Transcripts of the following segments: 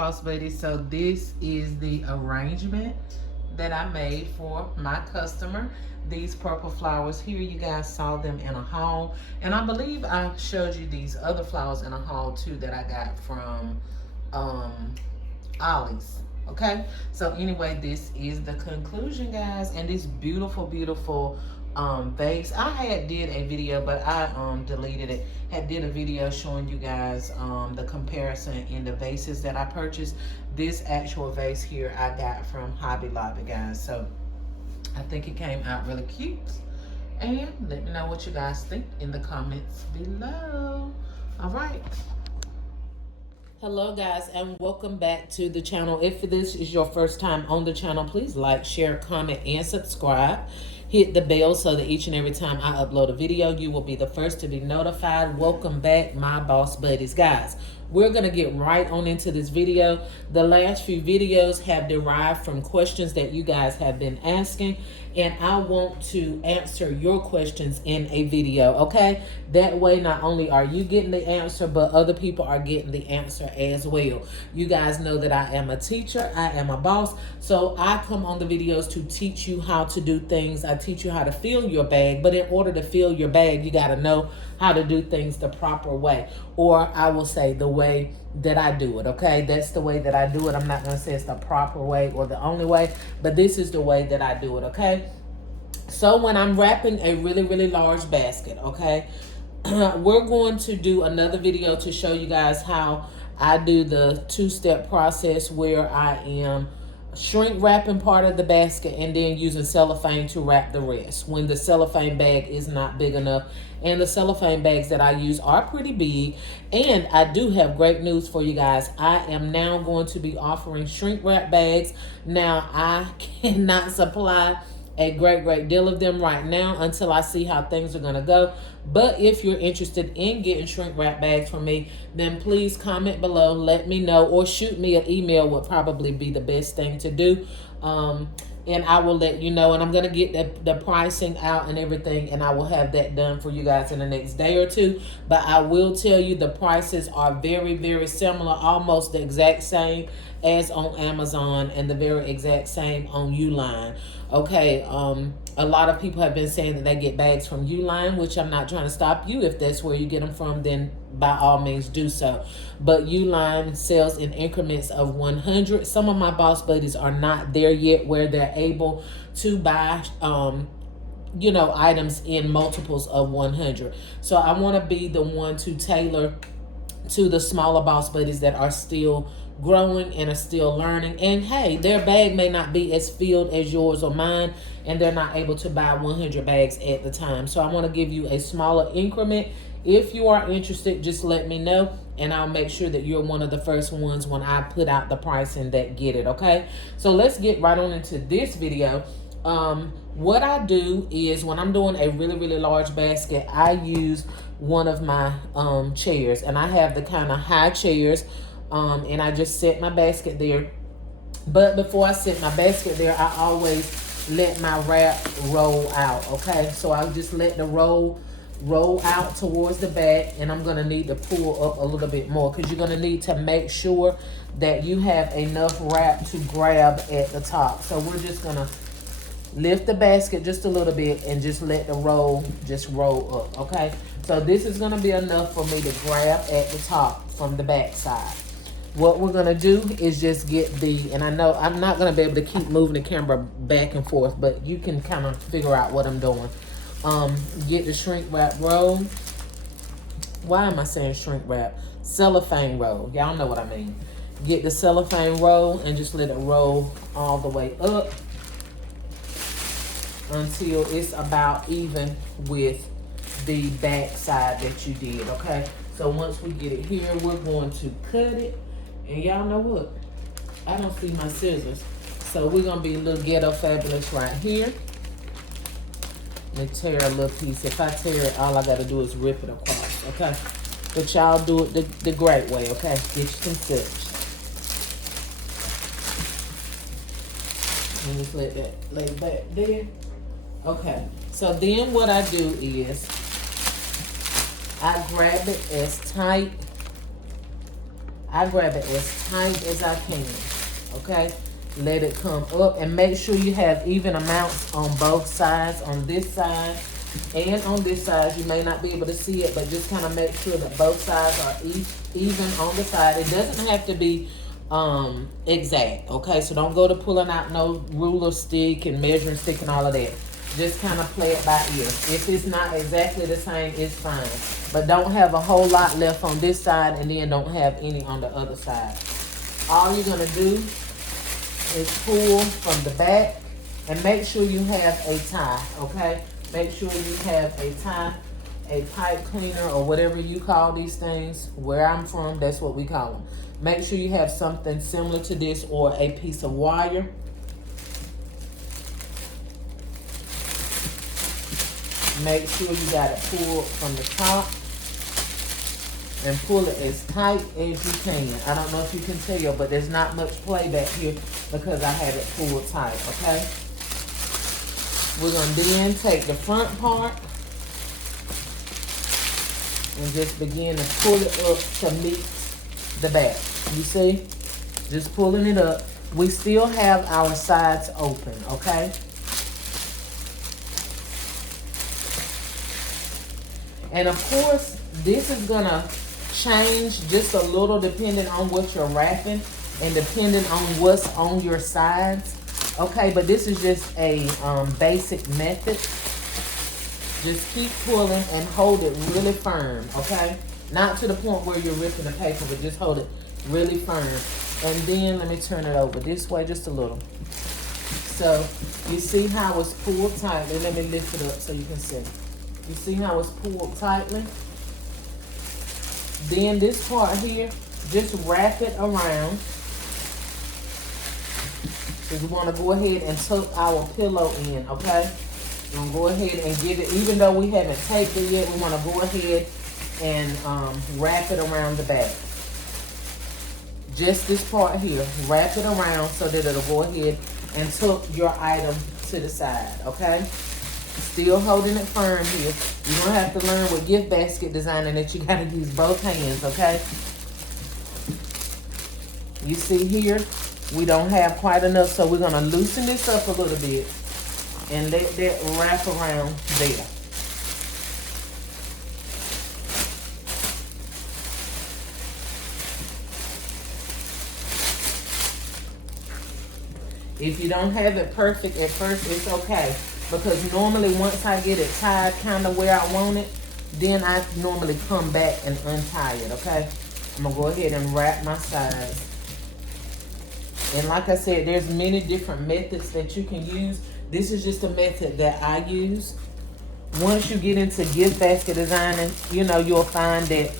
Boss Buddies. So this is the arrangement that I made for my customer. These purple flowers here, you guys saw them in a haul. And I believe I showed you these other flowers in a haul too that I got from Ollie's. Okay, so anyway, this is the conclusion, guys. And this beautiful, beautiful vase. I had did a video, but I deleted it. Had did a video showing you guys the comparison in the vases that I purchased. This actual vase here I got from Hobby Lobby, guys. So I think it came out really cute. And let me know what you guys think in the comments below. All right. Hello guys, and welcome back to the channel. If this is your first time on the channel, please like, share, comment, and subscribe. Hit the bell so that each and every time I upload a video, you will be the first to be notified. Welcome back, my boss buddies. Guys, we're going to get right on into this video. The last few videos have derived from questions that you guys have been asking, and I want to answer your questions in a video, okay? That way, not only are you getting the answer, but other people are getting the answer as well. You guys know that I am a teacher, I am a boss, so I come on the videos to teach you how to do things. I teach you how to fill your bag, but in order to fill your bag, you got to know how to do things the proper way, or I will say the way that I do it, okay? That's the way that I do it. I'm not going to say it's the proper way or the only way, but this is the way that I do it, okay? So when I'm wrapping a really, really large basket, okay, we're going to do another video to show you guys how I do the two-step process where I am shrink wrapping part of the basket and then using cellophane to wrap the rest when the cellophane bag is not big enough. And the cellophane bags that I use are pretty big. And I do have great news for you guys. I am now going to be offering shrink wrap bags. Now, I cannot supply a great deal of them right now until I see how things are going to go. But if you're interested in getting shrink wrap bags from me, then please comment below, let me know, or shoot me an email would probably be the best thing to do. And I will let you know, and I'm going to get the pricing out and everything, and I will have that done for you guys in the next day or two. But I will tell you the prices are very similar, almost the exact same as on Amazon and the very exact same on Uline. Okay, a lot of people have been saying that they get bags from Uline, which I'm not trying to stop you. If that's where you get them from, then by all means do so. But Uline sells in increments of 100. Some of my boss buddies are not there yet where they're able to buy you know, items in multiples of 100. So I want to be the one to tailor to the smaller boss buddies that are still growing and are still learning. And hey, their bag may not be as filled as yours or mine, and they're not able to buy 100 bags at the time. So I want to give you a smaller increment. If you are interested, just let me know, and I'll make sure that you're one of the first ones when I put out the pricing that get it, okay? So let's get right on into this video. What I do is when I'm doing a really large basket, I use one of my chairs, and I have the kind of high chairs, and I just set my basket there. But before I set my basket there, I always let my wrap roll out, okay? So I just let the roll out towards the back, and I'm gonna need to pull up a little bit more because you're gonna need to make sure that you have enough wrap to grab at the top. So we're just gonna lift the basket just a little bit and just let the roll just roll up, okay? So this is gonna be enough for me to grab at the top from the back side. What we're gonna do is just get and I know I'm not gonna be able to keep moving the camera back and forth, but you can kind of figure out what I'm doing. Get the shrink wrap roll. Why am I saying shrink wrap? Cellophane roll. Y'all know what I mean. Get the cellophane roll and just let it roll all the way up until it's about even with the back side that you did, okay? So once we get it here, we're going to cut it. And y'all know what? I don't see my scissors. So we're going to be a little ghetto fabulous right here. Let me tear a little piece. If I tear it, all I got to do is rip it across, okay? But y'all do it the great way, okay? Get you some scissors. And just let that lay back there. Okay, so then what I do is I grab it as tight I grab it as tight as I can, okay? Let it come up, and make sure you have even amounts on both sides, on this side and on this side. You may not be able to see it, but just kind of make sure that both sides are even on the side. It doesn't have to be exact, okay? So don't go to pulling out no ruler stick and measuring stick and all of that. Just kind of play it by ear. If it's not exactly the same, it's fine. But don't have a whole lot left on this side and then don't have any on the other side. All you're gonna do is pull from the back, and make sure you have a tie, okay? Make sure you have a tie, a pipe cleaner, or whatever you call these things. Where I'm from, that's what we call them. Make sure you have something similar to this, or a piece of wire. Make sure you got it pulled from the top, and pull it as tight as you can. I don't know if you can tell, but there's not much play back here because I have it pulled tight, okay? We're gonna then take the front part and just begin to pull it up to meet the back. You see? Just pulling it up. We still have our sides open, okay? And of course, this is gonna change just a little depending on what you're wrapping and depending on what's on your sides, okay? But this is just a basic method. Just keep pulling and hold it really firm, okay? Not to the point where you're ripping the paper, but just hold it really firm. And then let me turn it over this way just a little. So you see how it's pulled tightly. Let me lift it up so you can see. You see how it's pulled tightly? Then this part here, just wrap it around. So we want to go ahead and tuck our pillow in, okay? We're going to go ahead and get it, even though we haven't taped it yet, we want to go ahead and wrap it around the back. Just this part here, wrap it around so that it'll go ahead and tuck your item to the side, okay? Still holding it firm here. You're going to have to learn with gift basket designing that you got to use both hands, okay? You see here, we don't have quite enough, so we're going to loosen this up a little bit and let that wrap around there. If you don't have it perfect at first, it's okay. Because normally once I get it tied kind of where I want it, then I normally come back and untie it, okay? I'm going to go ahead and wrap my sides. And like I said, there's many different methods that you can use. This is just a method that I use. Once you get into gift basket designing, you know, you'll find that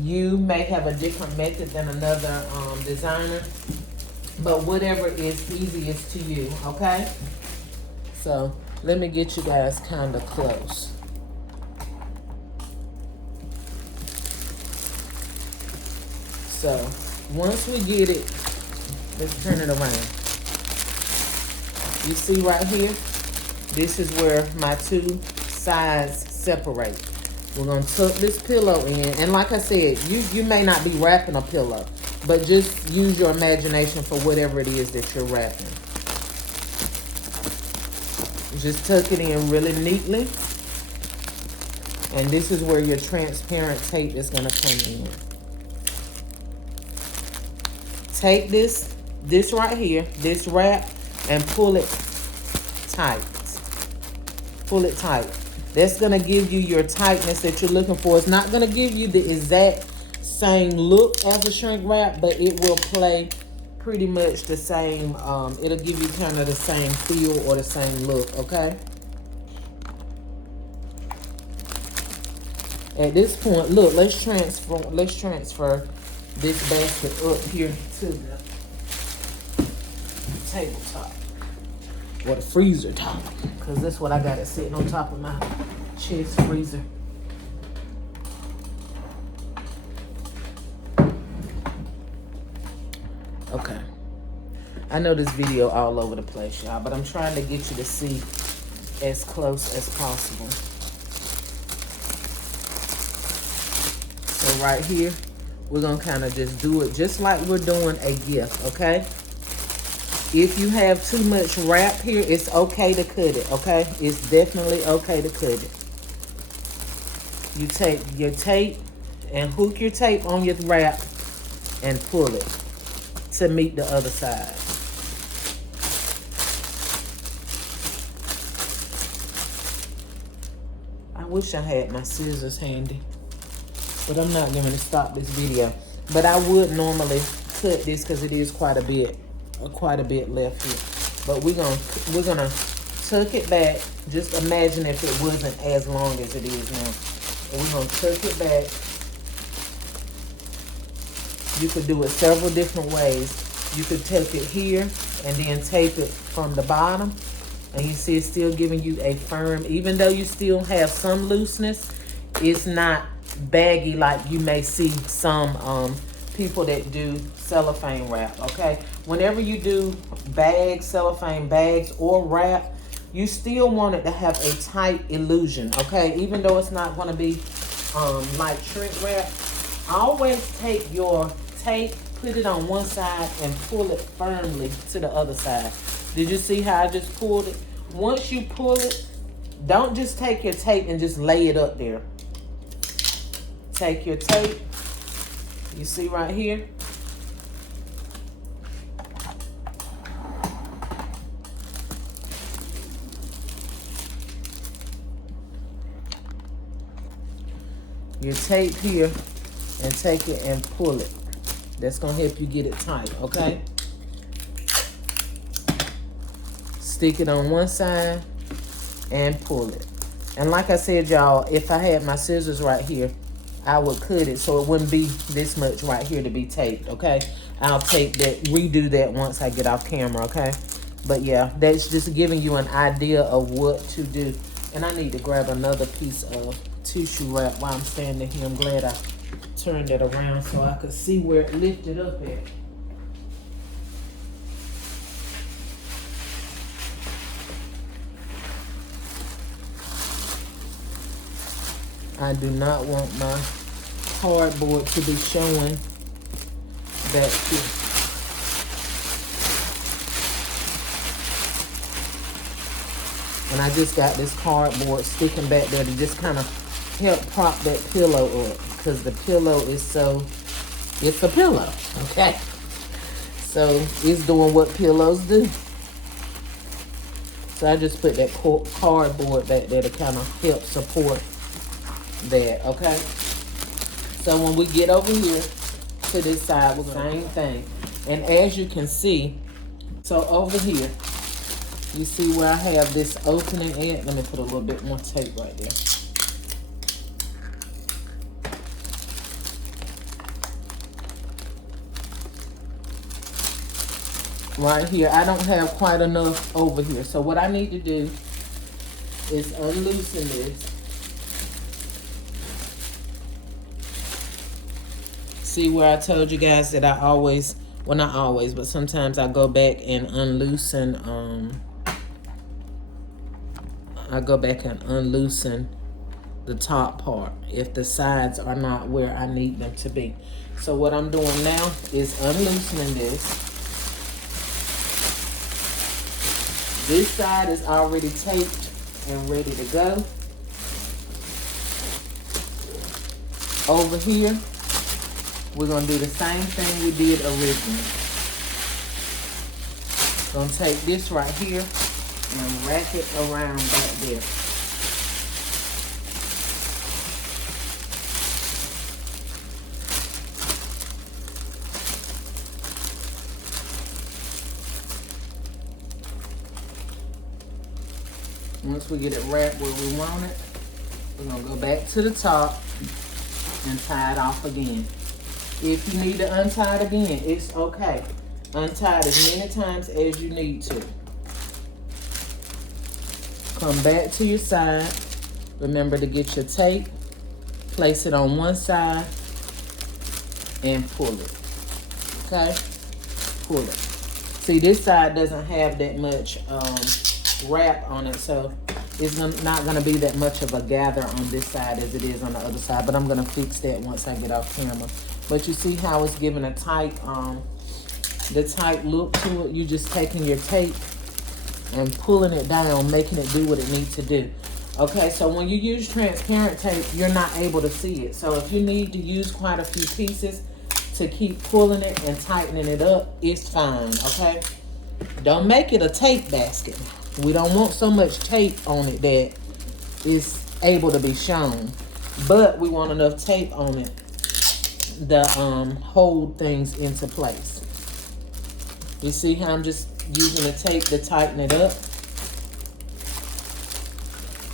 you may have a different method than another designer. But whatever is easiest to you, okay? So let me get you guys kind of close. So once we get it, let's turn it around. You see right here? This is where my two sides separate. We're gonna tuck this pillow in. And like I said, you may not be wrapping a pillow, but just use your imagination for whatever it is that you're wrapping. Just tuck it in really neatly. And this is where your transparent tape is going to come in. Take this right here, this wrap, and pull it tight. Pull it tight. That's going to give you your tightness that you're looking for. It's not going to give you the exact same look as a shrink wrap, but it will play pretty much the same. It'll give you kind of the same feel or the same look, okay? At this point, look, let's transfer this basket up here to the tabletop or the freezer top, because that's what I got it sitting on top of my chest freezer. Okay, I know this video all over the place, y'all, but I'm trying to get you to see as close as possible. So right here, We're gonna kind of just do it just like we're doing a gift, okay? If you have too much wrap here, it's okay to cut it, okay? It's definitely okay to cut it. You take your tape and hook your tape on your wrap and pull it to meet the other side. I wish I had my scissors handy, but I'm not going to stop this video. But I would normally cut this because it is quite a bit left here. But we're gonna tuck it back. Just imagine if it wasn't as long as it is now. And we're gonna tuck it back. You could do it several different ways. You could tuck it here and then tape it from the bottom. And you see it's still giving you a firm, even though you still have some looseness, it's not baggy like you may see some people that do cellophane wrap, okay? Whenever you do bags, cellophane bags or wrap, you still want it to have a tight illusion, okay? Even though it's not gonna be like shrink wrap, always take your tape, put it on one side and pull it firmly to the other side. Did you see how I just pulled it? Once you pull it, don't just take your tape and just lay it up there. Take your tape, you see right here? Your tape here and take it and pull it. That's gonna help you get it tight, okay? Stick it on one side and pull it. And like I said, y'all, if I had my scissors right here, I would cut it so it wouldn't be this much right here to be taped, okay? I'll redo that once I get off camera, okay? But yeah, that's just giving you an idea of what to do. And I need to grab another piece of tissue wrap while I'm standing here. I'm glad I turned it around so I could see where it lifted up at. I do not want my cardboard to be showing back here. And I just got this cardboard sticking back there to just kind of help prop that pillow up, because the pillow is it's a pillow, okay? So it's doing what pillows do. So I just put that cardboard back there to kind of help support that, okay? So when we get over here to this side, we're same thing. And as you can see, so over here, you see where I have this opening at? Let me put a little bit more tape right there. Right here, I don't have quite enough over here. So what I need to do is unloosen this. See where I told you guys that I always, well not always, but sometimes I go back and unloosen, the top part if the sides are not where I need them to be. So what I'm doing now is unloosening this. This side is already taped and ready to go. Over here, we're gonna do the same thing we did originally. Gonna take this right here and wrap it around back there. Once we get it wrapped where we want it, we're gonna go back to the top and tie it off again. If you need to untie it again, it's okay. Untie it as many times as you need to. Come back to your side. Remember to get your tape, place it on one side, and pull it. Okay? Pull it. See, this side doesn't have that much wrap on it, so it's not going to be that much of a gather on this side as it is on the other side, but I'm going to fix that once I get off camera. But you see how it's giving a tight, the tight look to it? You just taking your tape and pulling it down, making it do what it needs to do. Okay, so when you use transparent tape, you're not able to see it. So if you need to use quite a few pieces to keep pulling it and tightening it up, it's fine, okay? Don't make it a tape basket. We don't want so much tape on it that it's able to be shown. But we want enough tape on it to hold things into place. You see how I'm just using the tape to tighten it up?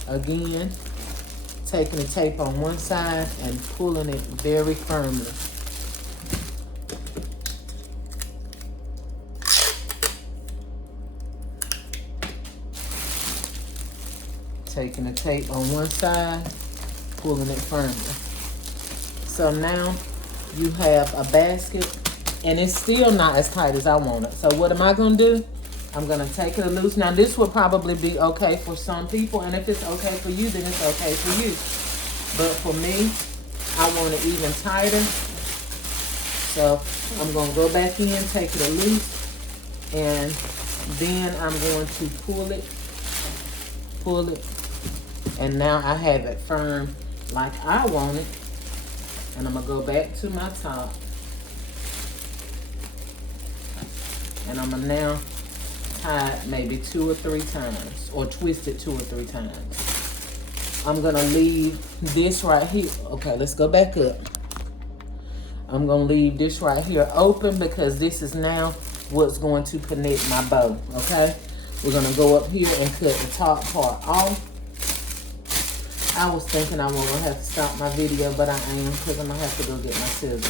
Again, taking the tape on one side and pulling it very firmly. Taking the tape on one side, pulling it firmly. So now you have a basket, and it's still not as tight as I want it. So what am I going to do? I'm going to take it loose. Now, this would probably be okay for some people, and if it's okay for you, then it's okay for you. But for me, I want it even tighter. So I'm going to go back in, take it loose, and then I'm going to pull it, and now I have it firm like I want it. And I'm going to go back to my top, and I'm going to now tie it maybe 2 or 3 times, or twist it 2 or 3 times. I'm gonna leave this right here. Okay, let's go back up. I'm gonna leave this right here open because this is now what's going to connect my bow, okay? We're gonna go up here and cut the top part off. I was thinking I was gonna have to stop my video, but I am, because I'm gonna have to go get my scissors.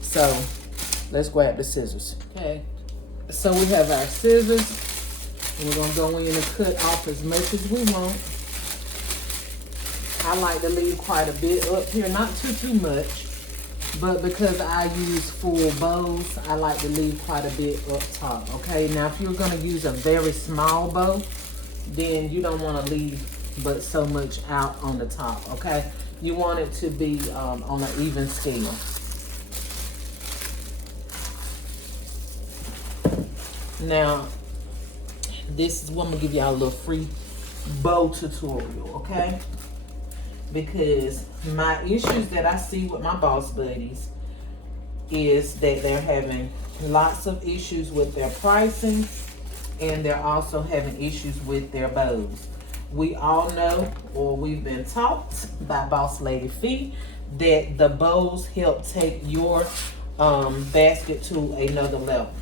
So let's grab the scissors. Okay, so we have our scissors. And we're gonna go in and cut off as much as we want. I like to leave quite a bit up here, not too much, but because I use full bows, I like to leave quite a bit up top, okay? Now, if you're gonna use a very small bow, then you don't wanna leave but so much out on the top, okay? You want it to be on an even scale. Now, this is what I'm gonna give y'all a little free bow tutorial, okay? Because my issues that I see with my boss buddies is that they're having lots of issues with their pricing, and they're also having issues with their bows. We all know, or we've been taught by Boss Lady Fee, that the bows help take your basket to another level.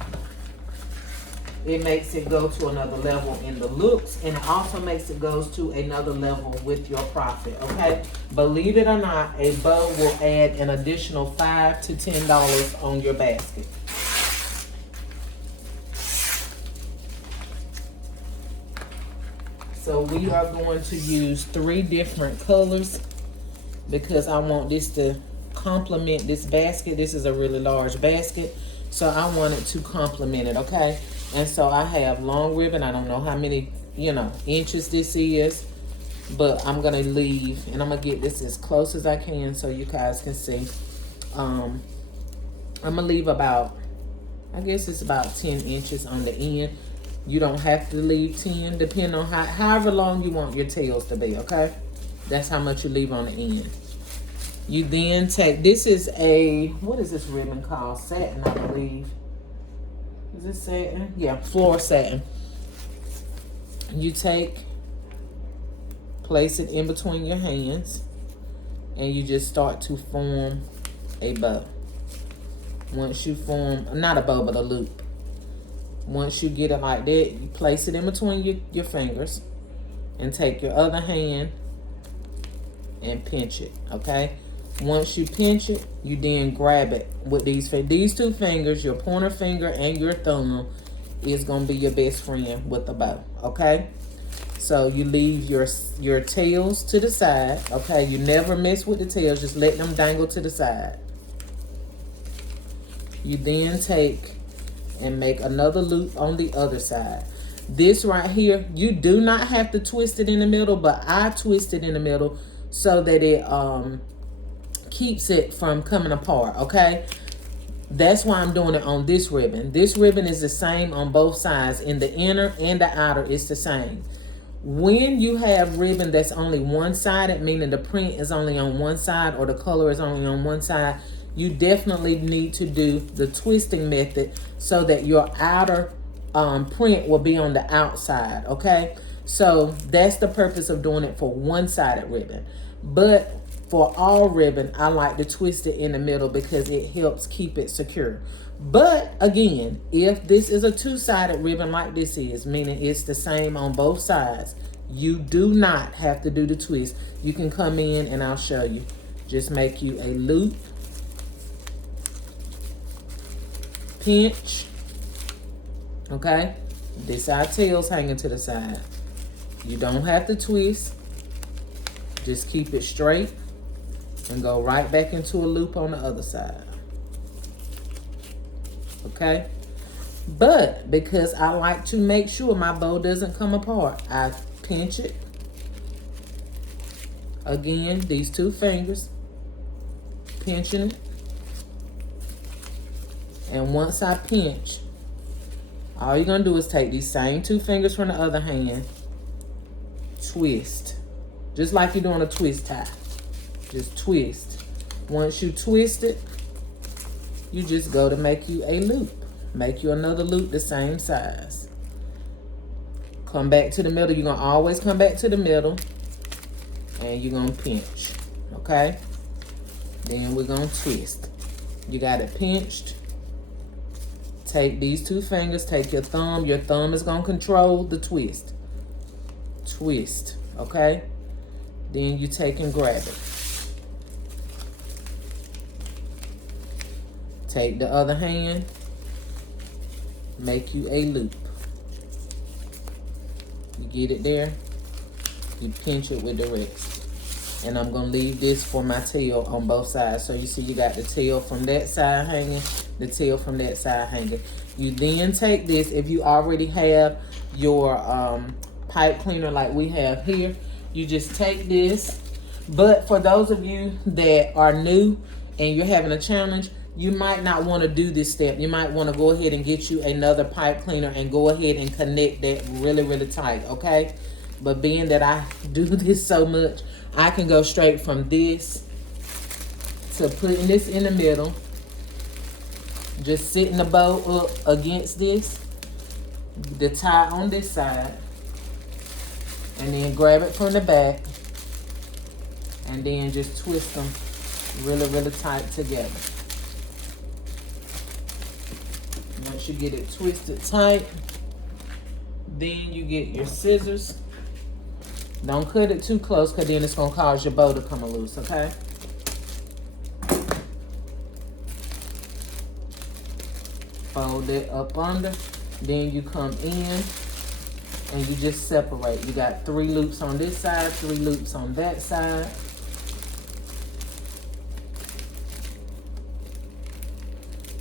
It makes it go to another level in the looks, and it also makes it go to another level with your profit, okay? Believe it or not, a bow will add an additional $5 to $10 on your basket. So we are going to use 3 different colors because I want this to complement this basket. This is a really large basket, so I want it to complement it, okay? And so I have long ribbon. I don't know how many, inches this is, but I'm gonna leave, and I'm gonna get this as close as I can so you guys can see. I'm gonna leave about, I guess it's about 10 inches on the end. You don't have to leave 10, depending on however long you want your tails to be, okay? That's how much you leave on the end. You then take, this is a, what is this ribbon called? Satin, I believe. Is this satin? Yeah, floor satin. You place it in between your hands, and you just start to form a bow. Once you form, not a bow, but a loop. Once you get it like that, you place it in between your fingers, and take your other hand and pinch it, okay? Once you pinch it, you then grab it with these 2 fingers, your pointer finger and your thumb is gonna be your best friend with the bow, okay? So you leave your tails to the side, okay? You never mess with the tails, just let them dangle to the side. You then take and make another loop on the other side. This right here, you do not have to twist it in the middle, but I twist it in the middle so that it keeps it from coming apart, okay? That's why I'm doing it on this ribbon. This ribbon is the same on both sides. In the inner and the outer, it's the same. When you have ribbon that's only one-sided, meaning the print is only on one side or the color is only on one side, you definitely need to do the twisting method so that your outer print will be on the outside, okay? So that's the purpose of doing it for one-sided ribbon. But for all ribbon, I like to twist it in the middle because it helps keep it secure. But again, if this is a two-sided ribbon like this is, meaning it's the same on both sides, you do not have to do the twist. You can come in and I'll show you. Just make you a loop, pinch, okay? This our tail's hanging to the side. You don't have to twist. Just keep it straight and go right back into a loop on the other side. Okay? But because I like to make sure my bow doesn't come apart, I pinch it. Again, these two fingers, pinching it. And once I pinch, all you're gonna do is take these same two fingers from the other hand, twist. Just like you're doing a twist tie. Just twist. Once you twist it, you just go to make you a loop. Make you another loop the same size. Come back to the middle. You're going to always come back to the middle. And you're going to pinch. Okay? Then we're going to twist. You got it pinched. Take these two fingers. Take your thumb. Your thumb is going to control the twist. Twist. Okay? Then you take and grab it. Take the other hand, make you a loop. You get it there, you pinch it with the rest. And I'm gonna leave this for my tail on both sides. So you see you got the tail from that side hanging, the tail from that side hanging. You then take this, if you already have your pipe cleaner like we have here, you just take this. But for those of you that are new and you're having a challenge, you might not want to do this step. You might want to go ahead and get you another pipe cleaner and go ahead and connect that really, really tight, okay? But being that I do this so much, I can go straight from this to putting this in the middle. Just sitting the bow up against this, the tie on this side, and then grab it from the back, and then just twist them really, really tight together. Once you get it twisted tight, then you get your scissors. Don't cut it too close because then it's going to cause your bow to come loose, okay? Fold it up under. Then you come in and you just separate. You got 3 loops on this side, 3 loops on that side.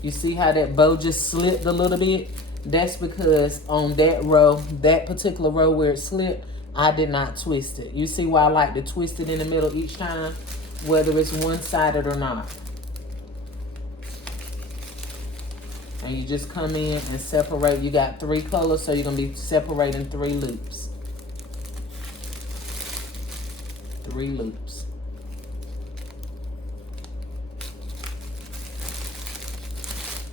You see how that bow just slipped a little bit? That's because on that row, that particular row where it slipped, I did not twist it. You see why I like to twist it in the middle each time, whether it's one-sided or not. And you just come in and separate. You got 3 colors, so you're going to be separating 3 loops. 3 loops.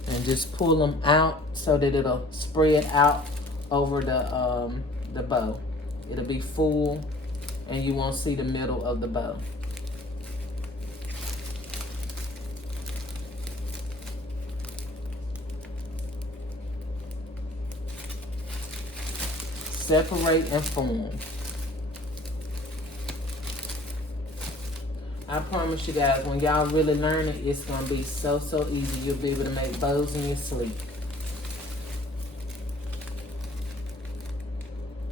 And just pull them out so that it'll spread out over the bow. It'll be full and you won't see the middle of the bow. Separate and form. I promise you guys, when y'all really learn it, it's going to be so, so easy. You'll be able to make bows in your sleep.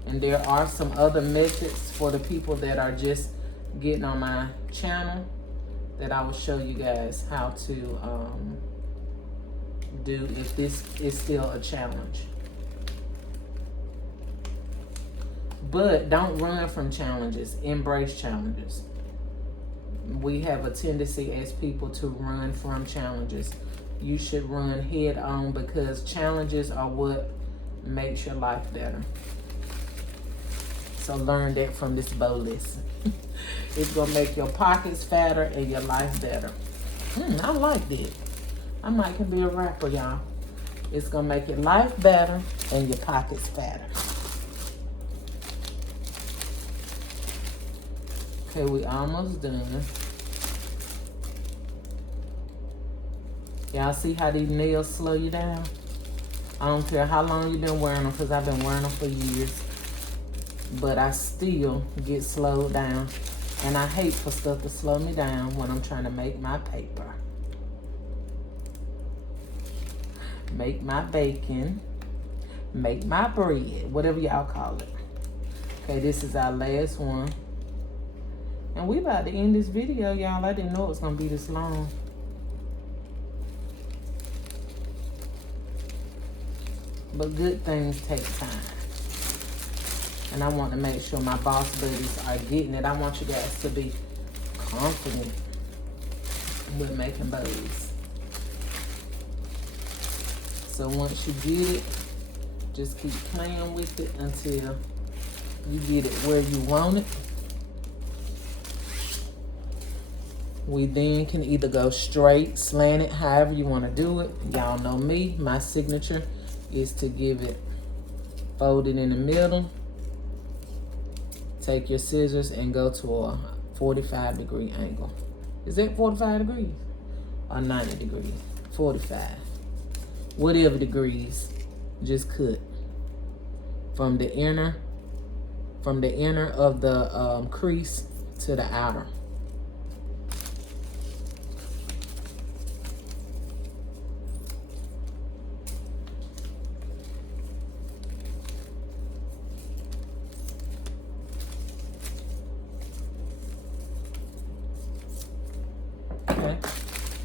And there are some other methods for the people that are just getting on my channel that I will show you guys how to do if this is still a challenge. But don't run from challenges. Embrace challenges. We have a tendency as people to run from challenges. you should run head on, because challenges are what makes your life better. So learn that from this bow lesson. It's gonna make your pockets fatter and your life better. I like that. I might can be a rapper, y'all. It's gonna make your life better and your pockets fatter. Okay, we almost done. Y'all see how these nails slow you down? I don't care how long you've been wearing them, because I've been wearing them for years. But I still get slowed down. And I hate for stuff to slow me down when I'm trying to make my paper. Make my bacon. Make my bread. Whatever y'all call it. Okay, this is our last one. And we about to end this video, y'all. I didn't know it was going to be this long. But good things take time. And I want to make sure my boss buddies are getting it. I want you guys to be confident with making bows. So once you get it, just keep playing with it until you get it where you want it. We then can either go straight, slant it, however you want to do it. Y'all know me. My signature is to give it folded in the middle. Take your scissors and go to a 45-degree angle. Is that 45 degrees? Or 90 degrees? 45. Whatever degrees, just cut. From the inner of the crease to the outer.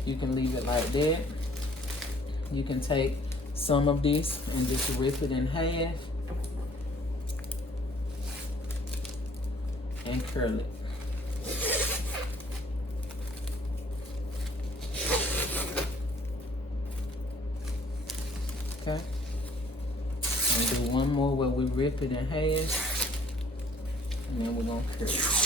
You can leave it like that. You can take some of this and just rip it in half and curl it. Okay. And do one more where we rip it in half, and then we're gonna curl it.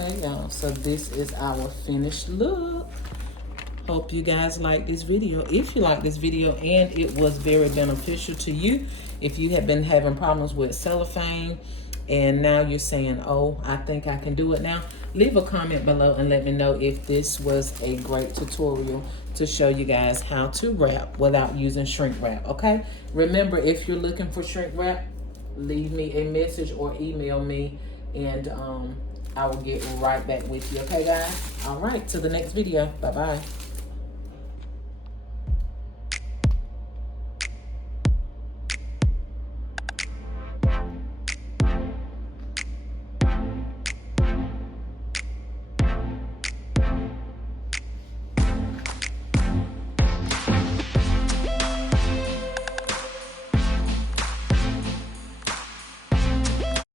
Okay, y'all, so this is our finished look. Hope you guys like this video. If you like this video and it was very beneficial to you, if you have been having problems with cellophane and now you're saying, oh, I think I can do it now, leave a comment below and let me know if this was a great tutorial to show you guys how to wrap without using shrink wrap, okay? Remember, if you're looking for shrink wrap, leave me a message or email me, and I will get right back with you. Okay, guys? All right, to the next video. Bye-bye.